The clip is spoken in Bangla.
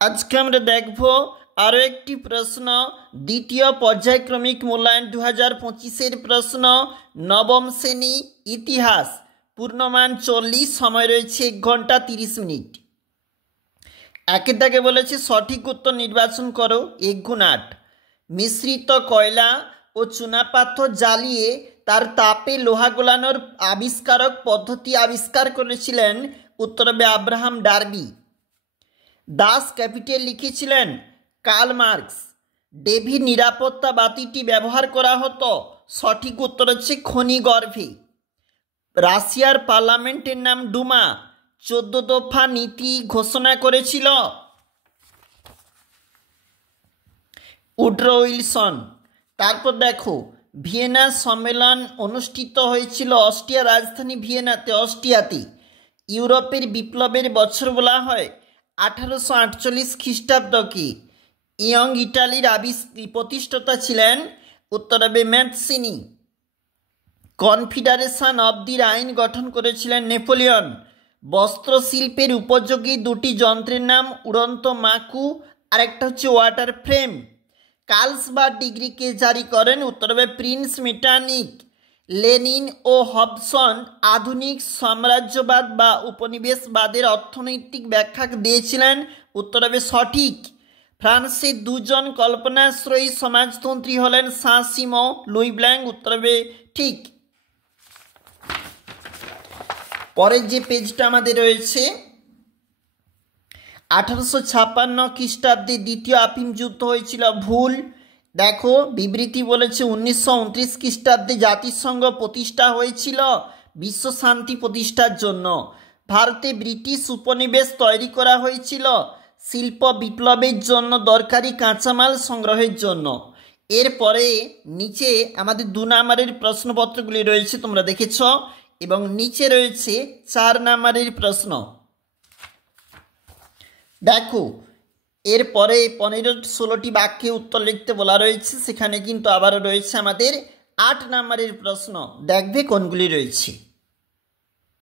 আজকে আমরা দেখব আরও একটি প্রশ্ন। দ্বিতীয় পর্যায়ক্রমিক মূল্যায়ন 2025-এর প্রশ্ন, নবম শ্রেণী ইতিহাস, পূর্ণমান 40, সময় রয়েছে 1 ঘন্টা 30 মিনিট। একের দাগে বলেছে সঠিক উত্তর নির্বাচন করো। 1 গুণ 8। মিশ্রিত কয়লা ও চুনাপাথর জ্বালিয়ে তার তাপে লোহা গোলানোর আবিষ্কারক পদ্ধতি আবিষ্কার করেছিলেন। উত্তর হবে আব্রাহাম ডার্বি। দাস ক্যাপিটাল লিখেছিলেন কার্ল মার্কস। ডেভিড নিরাপত্তা বাতিটি ব্যবহার করা হতো। সঠিক উত্তর হচ্ছে খনিগর্ভে। রাশিয়ার পার্লামেন্টের নাম ডুমা। 14 দফা নীতি ঘোষণা করেছিল উড্রো উইলসন। তারপর দেখো, ভিয়েনা সম্মেলন অনুষ্ঠিত হয়েছিল অস্ট্রিয়ার রাজধানী ভিয়েনাতে, অস্ট্রিয়াতে। ইউরোপের বিপ্লবের বছর বলা হয় 1848 খ্রিস্টাব্দকে। ইয়ং ইটালির প্রতিষ্ঠাতা ছিলেন। উত্তর হবে ম্যাথসিনি। কনফেডারেশন অব দি রাইন গঠন করেছিলেন নেপোলিয়ন। বস্ত্রশিল্পের উপযোগী দুটি যন্ত্রের নাম উড়ন্ত মাকু আর একটা হচ্ছে ওয়াটার ফ্রেম। কার্লসবার্গ ডিগ্রিকে জারি করেন। উত্তর হবে প্রিন্স মিটারনিখ। লেনিন ও হবসন আধুনিক সাম্রাজ্যবাদ বা উপনিবেশবাদের অর্থনৈতিক ব্যাখ্যা দিয়েছিলেন। উত্তর হবে সঠিক। ফ্রান্সের দুজন কল্পনাশ্রয়ী সমাজতন্ত্রী হলেন সাঁ সিমো, লুই ব্ল্যাঙ্ক। উত্তর হবে ঠিক। পরের যে পেজটা আমাদের রয়েছে, 1856 খ্রিস্টাব্দে দ্বিতীয় আফিম যুদ্ধ হয়েছিল। ভুল। দেখো, বিবৃতি বলেছে 1929 খ্রিস্টাব্দে জাতিসংঘ প্রতিষ্ঠা হয়েছিল বিশ্ব শান্তি প্রতিষ্ঠার জন্য। ভারতে ব্রিটিশ উপনিবেশ তৈরি করা হয়েছিল শিল্প বিপ্লবের জন্য দরকারি কাঁচামাল সংগ্রহের জন্য। এরপরে নিচে আমাদের 2 নম্বরের প্রশ্নপত্রগুলি রয়েছে, তোমরা দেখেছ, এবং নিচে রয়েছে 4 নম্বরের প্রশ্ন। দেখো, এরপরে 15-16টি বাক্যে উত্তর লিখতে বলা রয়েছে। সেখানে কিন্তু আবারও রয়েছে আমাদের 8 নম্বরের প্রশ্ন। দেখবে কোনগুলি রয়েছে।